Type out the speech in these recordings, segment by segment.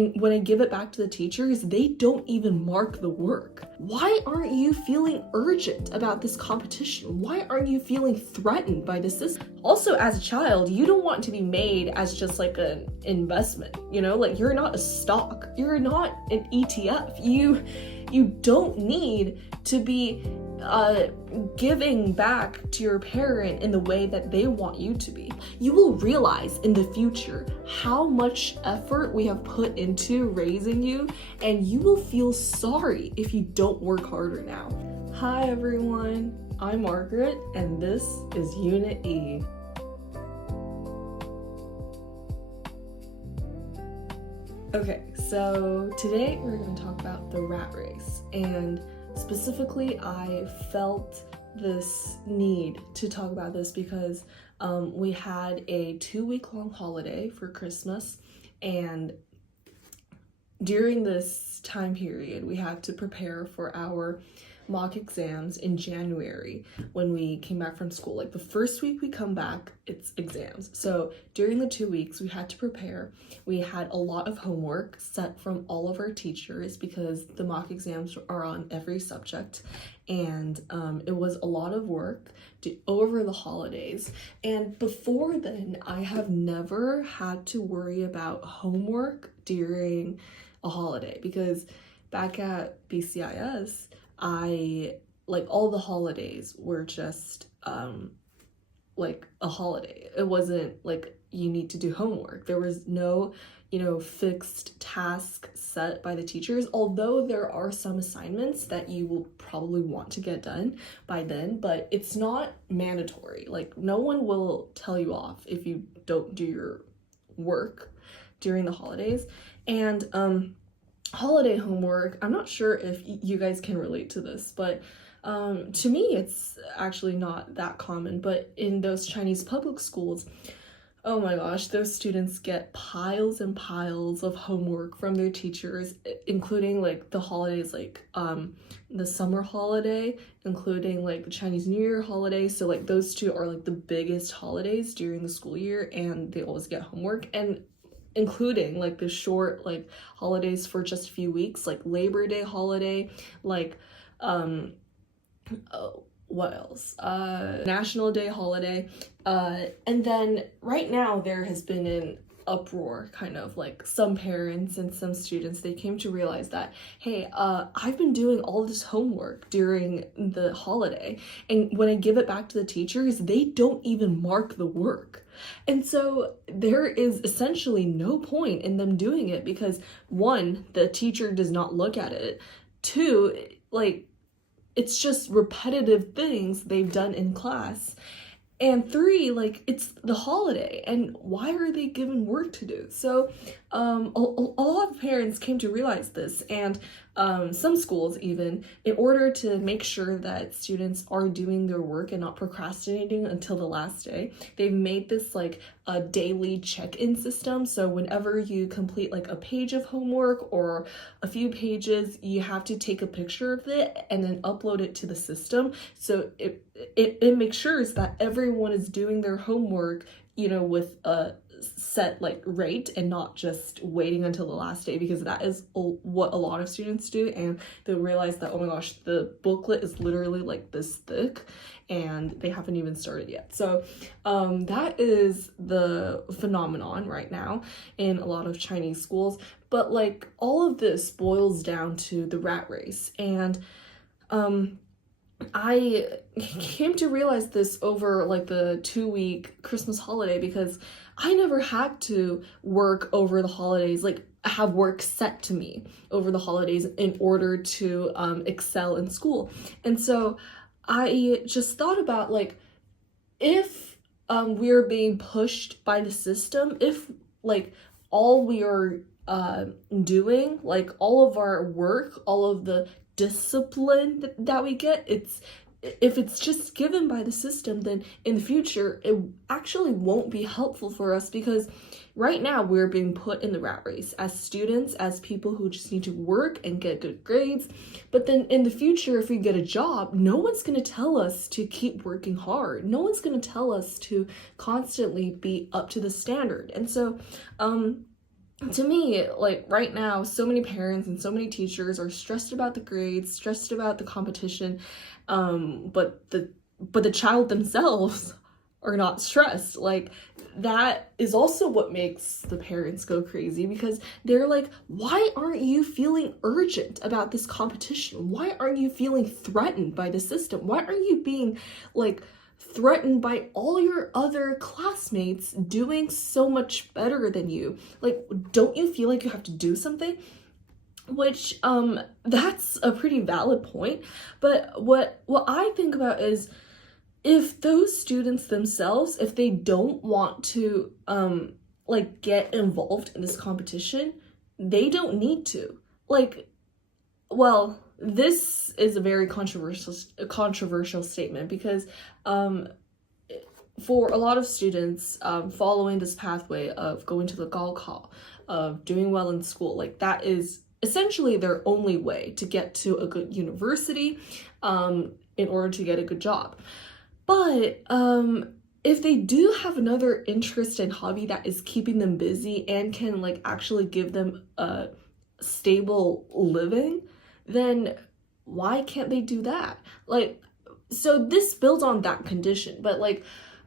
When I give it back to the teachers, they don't even mark the work. Why aren't you feeling urgent about this competition? Why aren't you feeling threatened by the system? Also, as a child, you don't want to be made as just like an investment, you know? Like, you're not a stock, you're not an ETF. You don't need to be giving back to your parent in the way that they want you to be. You will realize in the future how much effort we have put into raising you, and you will feel sorry if you don't work harder now. Hi everyone, I'm Margaret, and this is Unit E. Okay, so today we're going to talk about the rat race, and specifically I felt this need to talk about this because we had a 2-week-long holiday for Christmas, and during this time period we had to prepare for our mock exams in January when we came back from school. Like the first week we come back, it's exams. So during the 2 weeks we had to prepare. We had a lot of homework set from all of our teachers because the mock exams are on every subject, and it was a lot of work over the holidays. And before then, I have never had to worry about homework during a holiday because back at BCIS, all the holidays were just like a holiday. It wasn't like you need to do homework. There was no, fixed task set by the teachers, although there are some assignments that you will probably want to get done by then, but it's not mandatory. Like, no one will tell you off if you don't do your work during the holidays. And holiday homework, I'm not sure if you guys can relate to this, but to me it's actually not that common. But in those Chinese public schools, oh my gosh, those students get piles and piles of homework from their teachers, including like the holidays, like the summer holiday, including like the Chinese New Year holiday. So like those two are like the biggest holidays during the school year, and they always get homework, and including like the short like holidays for just a few weeks, like Labor Day holiday, like what else, National Day holiday, and then right now there has been an uproar, kind of like some parents and some students, they came to realize that, hey, I've been doing all this homework during the holiday, and when I give it back to the teachers, they don't even mark the work. And so there is essentially no point in them doing it because, one, the teacher does not look at it. Two, like, it's just repetitive things they've done in class. And three, like, it's the holiday, and why are they given work to do? So a lot of parents came to realize this, and some schools even, in order to make sure that students are doing their work and not procrastinating until the last day, they've made this like a daily check-in system. So whenever you complete like a page of homework or a few pages, you have to take a picture of it and then upload it to the system. So it makes sure that everyone is doing their homework, with a set like rate and not just waiting until the last day, because that is what a lot of students do, and they'll realize that, oh my gosh, the booklet is literally like this thick and they haven't even started yet. So that is the phenomenon right now in a lot of Chinese schools. But like all of this boils down to the rat race, and I came to realize this over like the 2-week Christmas holiday because I never had to work over the holidays, like have work set to me over the holidays in order to excel in school. And so I just thought about, like, if we're being pushed by the system, if like all we are doing, like all of our work, all of the discipline that we get, if it's just given by the system, then in the future it actually won't be helpful for us, because right now we're being put in the rat race as students, as people who just need to work and get good grades. But then in the future, if we get a job, no one's going to tell us to keep working hard. No one's going to tell us to constantly be up to the standard. And so to me, like right now, so many parents and so many teachers are stressed about the grades, stressed about the competition, but the child themselves are not stressed. Like that is also what makes the parents go crazy, because they're like, why aren't you feeling urgent about this competition? Why aren't you feeling threatened by the system? Why aren't you being like threatened by all your other classmates doing so much better than you? Like, don't you feel like you have to do something? Which that's a pretty valid point. But what I think about is, if those students themselves, if they don't want to like get involved in this competition, they don't need to. Like, well, this is a very controversial statement, because for a lot of students, following this pathway of going to the gaokao, of doing well in school, like that is essentially their only way to get to a good university, in order to get a good job. But if they do have another interest and hobby that is keeping them busy and can like actually give them a stable living, then why can't they do that? Like, so this builds on that condition, but like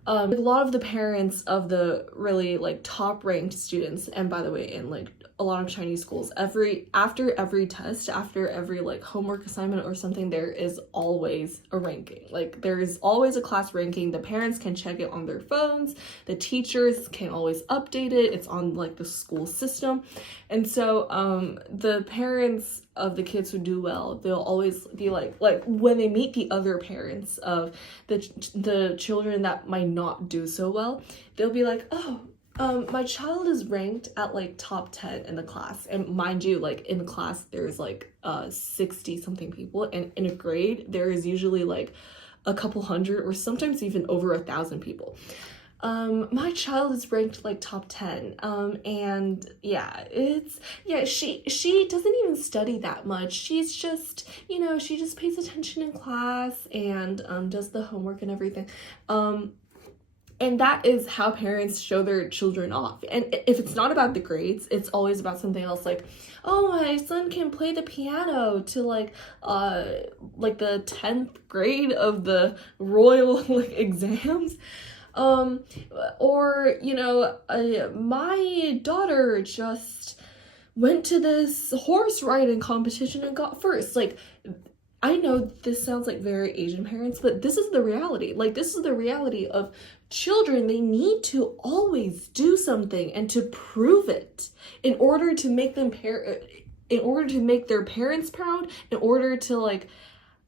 a lot of the parents of the really like top ranked students, and by the way, in like a lot of Chinese schools, after every test, after every like homework assignment or something, there is always a ranking. Like there is always a class ranking. The parents can check it on their phones, the teachers can always update it, it's on like the school system. And so the parents of the kids who do well, they'll always be like when they meet the other parents of the children that might not do so well, they'll be like, oh, my child is ranked at like top 10 in the class. And mind you, like in the class there's like 60 something people, and in a grade there is usually like a couple hundred or sometimes even over 1,000 people. My child is ranked like top 10. And yeah, she doesn't even study that much. She's just, she just pays attention in class and does the homework and everything. And that is how parents show their children off. And if it's not about the grades, it's always about something else, like, oh, my son can play the piano to like the 10th grade of the royal like exams. Or my daughter just went to this horse riding competition and got first. Like, I know this sounds like very Asian parents, but this is the reality. Like, this is the reality of children. They need to always do something and to prove it in order to make in order to make their parents proud, in order to like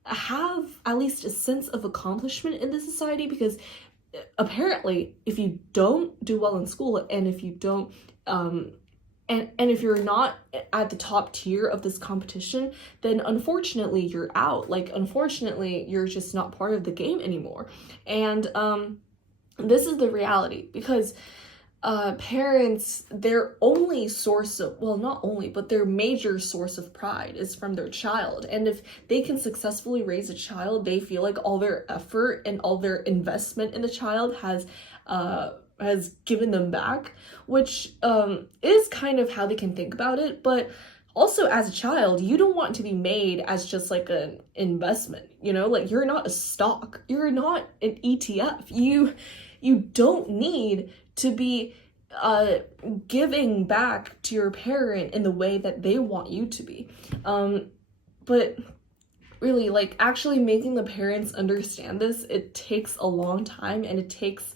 have at least a sense of accomplishment in the society. Because apparently, if you don't do well in school, and if you don't and if you're not at the top tier of this competition, then unfortunately you're out. Like, unfortunately, you're just not part of the game anymore. And this is the reality, because parents, their only source of, well, not only, but their major source of pride is from their child. And if they can successfully raise a child, they feel like all their effort and all their investment in the child has given them back, which is kind of how they can think about it. But also, as a child, you don't want to be made as just like an investment, like you're not a stock, you're not an ETF. You don't need to be giving back to your parent in the way that they want you to be. But really, like, actually making the parents understand this, it takes a long time, and it takes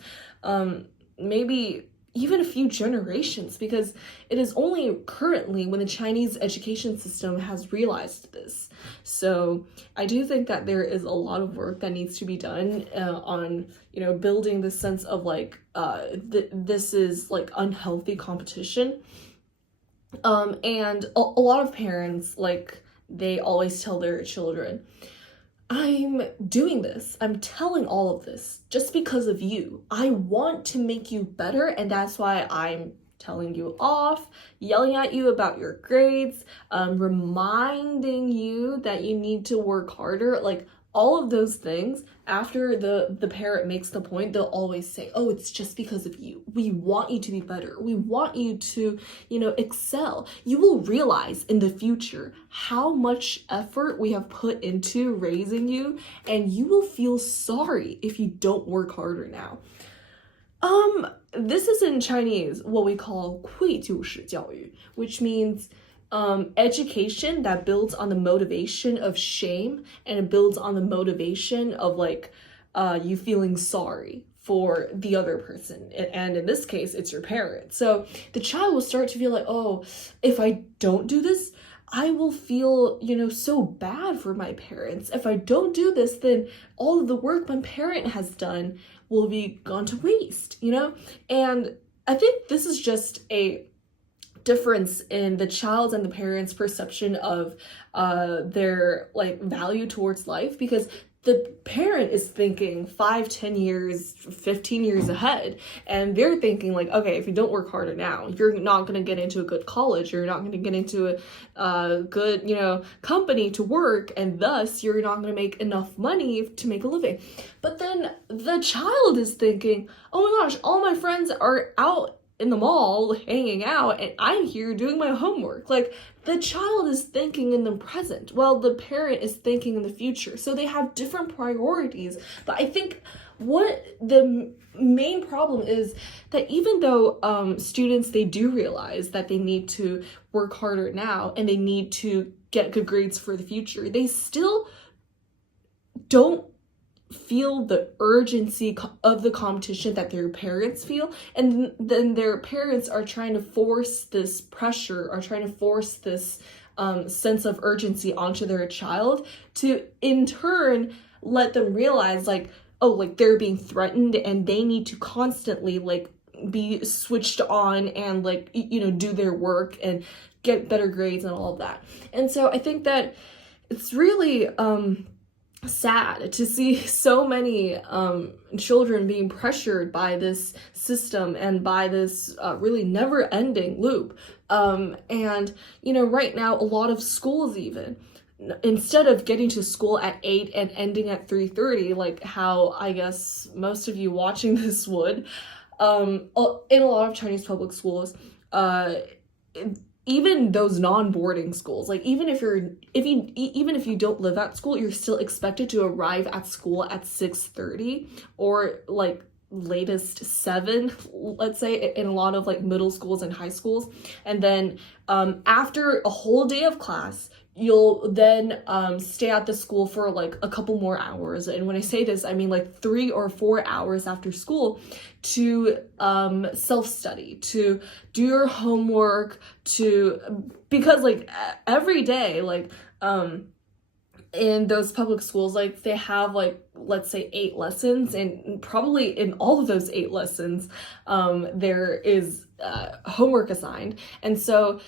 maybe even a few generations, because it is only currently when the Chinese education system has realized this. So I do think that there is a lot of work that needs to be done on building this sense of like this is like unhealthy competition, and a lot of parents, like, they always tell their children, I'm doing this, I'm telling all of this just because of you. I want to make you better, and that's why I'm telling you off, yelling at you about your grades, reminding you that you need to work harder. Like, all of those things, after the parent makes the point, they'll always say, oh, it's just because of you. We want you to be better. We want you to, excel. You will realize in the future how much effort we have put into raising you, and you will feel sorry if you don't work harder now. This is in Chinese what we call 愧疚式教育, which means education that builds on the motivation of shame, and it builds on the motivation of like you feeling sorry for the other person, and in this case it's your parent. So the child will start to feel like, oh, if I don't do this, I will feel, so bad for my parents. If I don't do this, then all of the work my parent has done will be gone to waste, And I think this is just a difference in the child's and the parents' perception of their like value towards life, because the parent is thinking 5, 10 years, 15 years ahead, and they're thinking like, okay, if you don't work harder now, you're not going to get into a good college, you're not going to get into a good, company to work, and thus you're not going to make enough money to make a living. But then the child is thinking, oh my gosh, all my friends are out in the mall hanging out and I'm here doing my homework. Like, the child is thinking in the present while the parent is thinking in the future. So they have different priorities. But I think what the main problem is that even though students, they do realize that they need to work harder now and they need to get good grades for the future, they still don't feel the urgency of the competition that their parents feel, and then their parents are trying to force this pressure, are trying to force this sense of urgency onto their child to in turn let them realize like, oh, like they're being threatened and they need to constantly like be switched on and like do their work and get better grades and all of that. And so I think that it's really sad to see so many children being pressured by this system and by this really never-ending loop. And right now a lot of schools, even instead of getting to school at 8 and ending at 3:30, like how I guess most of you watching this would, in a lot of Chinese public schools, even those non-boarding schools, like even if you don't live at school, you're still expected to arrive at school at 6:30 or like latest 7, let's say, in a lot of like middle schools and high schools. And then after a whole day of class, you'll then stay at the school for like a couple more hours. And when I say this, I mean like 3 or 4 hours after school to self-study, to do your homework, because like every day, like in those public schools, like they have like, let's say 8 lessons, and probably in all of those 8 lessons there is homework assigned. And so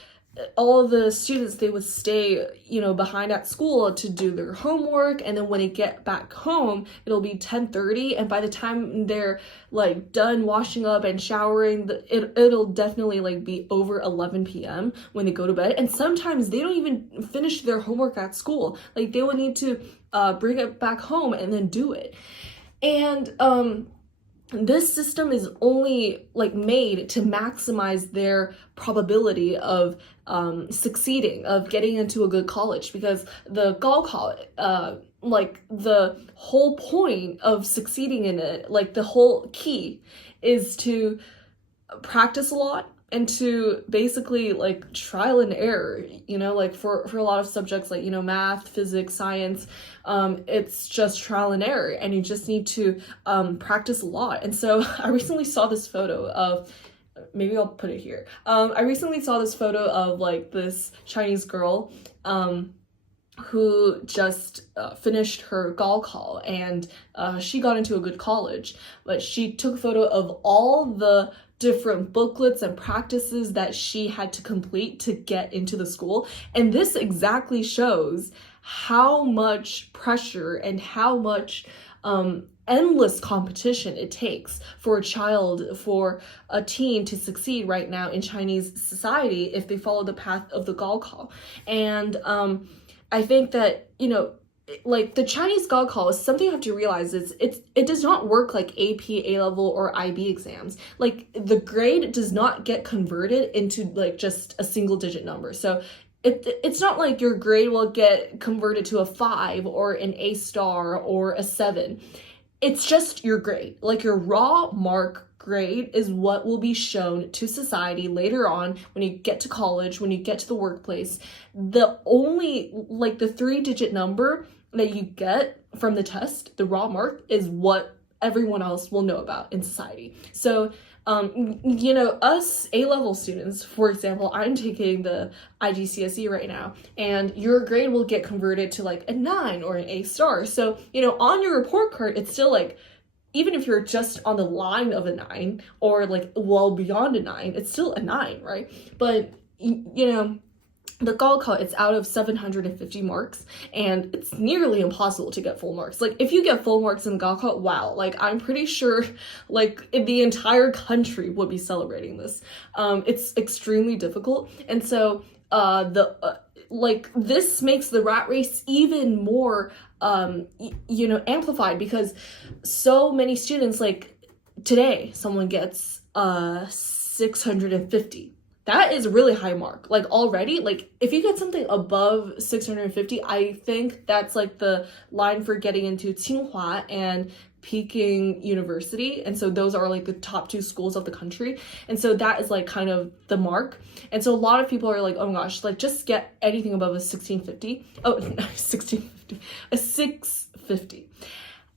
all of the students, they would stay behind at school to do their homework, and then when they get back home it'll be 10:30, and by the time they're like done washing up and showering, it'll definitely like be over 11 p.m. when they go to bed. And sometimes they don't even finish their homework at school, like they will need to bring it back home and then do it. And this system is only like made to maximize their probability of succeeding, of getting into a good college, because the gaokao, like the whole point of succeeding in it, like the whole key is to practice a lot and to basically like trial and error, like for a lot of subjects like, math, physics, science, it's just trial and error, and you just need to practice a lot. And so I recently saw this photo of, maybe I'll put it here. I recently saw this photo of like this Chinese girl who just finished her gaokao, and she got into a good college, but she took a photo of all the different booklets and practices that she had to complete to get into the school. And this exactly shows how much pressure and how much endless competition it takes for a child, for a teen to succeed right now in Chinese society if they follow the path of the gaokao. And I think that, like the Chinese gaokao is something you have to realize is it does not work like AP, A-level, or IB exams. Like the grade does not get converted into like just a single digit number. So it's not like your grade will get converted to a 5 or an A star or a 7. It's just your grade. Like your raw mark grade is what will be shown to society later on when you get to college, when you get to the workplace. The only, like the 3-digit number that you get from the test, the raw mark, is what everyone else will know about in society. So you know, us A-level students, for example, I'm taking the IGCSE right now, and your grade will get converted to like a 9 or an A star. So, you know, on your report card, it's still like, even if you're just on the line of a 9 or like well beyond a 9, it's still a 9, right? But, you know, the gaokao, it's out of 750 marks, and it's nearly impossible to get full marks. Like, if you get full marks in gaokao, wow, like, I'm pretty sure, like, the entire country would be celebrating this. It's extremely difficult, and so, like, this makes the rat race even more, you know, amplified, because so many students, like, today, someone gets, 650. That is a really high mark. Like already, like if you get something above 650, I think that's like the line for getting into Tsinghua and Peking University. And so those are like the top 2 schools of the country. And so that is like kind of the mark. And so a lot of people are like, oh my gosh, like just get anything above a 1650. Oh, no, 1650, a 650.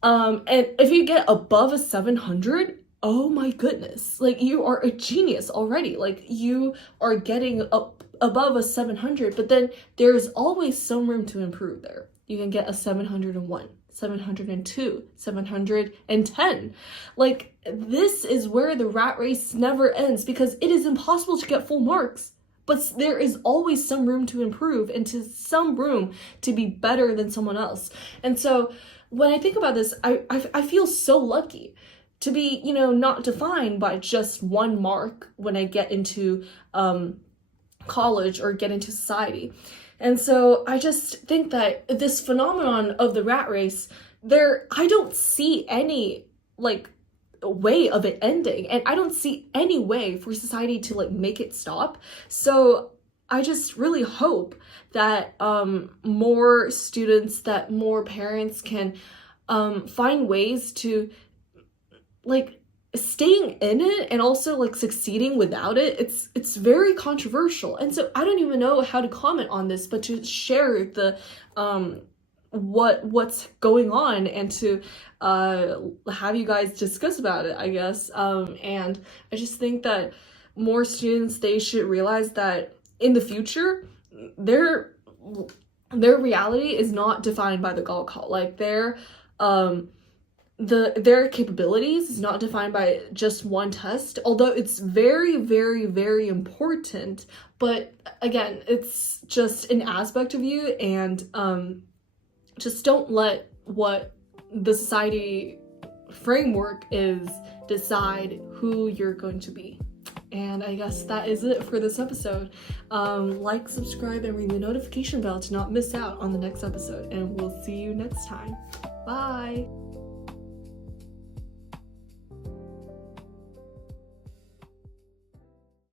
And if you get above a 700, oh my goodness, like you are a genius already. Like you are getting up above a 700, but then there's always some room to improve there. You can get a 701, 702, 710. Like this is where the rat race never ends, because it is impossible to get full marks. But there is always some room to improve and to some room to be better than someone else. And so when I think about this, I feel so lucky to be, you know, not defined by just one mark when I get into college or get into society. And so I just think that this phenomenon of the rat race, I don't see any like way of it ending, and I don't see any way for society to like make it stop. So I just really hope that more students, that more parents can find ways to like staying in it and also like succeeding without it. It's very controversial, and so I don't even know how to comment on this, but to share the what's going on and to have you guys discuss about it, I guess. And I just think that more students, they should realize that in the future their reality is not defined by the gaokao. Like their capabilities is not defined by just one test, although it's very, very, very important. But again, it's just an aspect of you, and just don't let what the society framework is decide who you're going to be. And I guess that is it for this episode. Like, subscribe, and ring the notification bell to not miss out on the next episode, and we'll see you next time. Bye!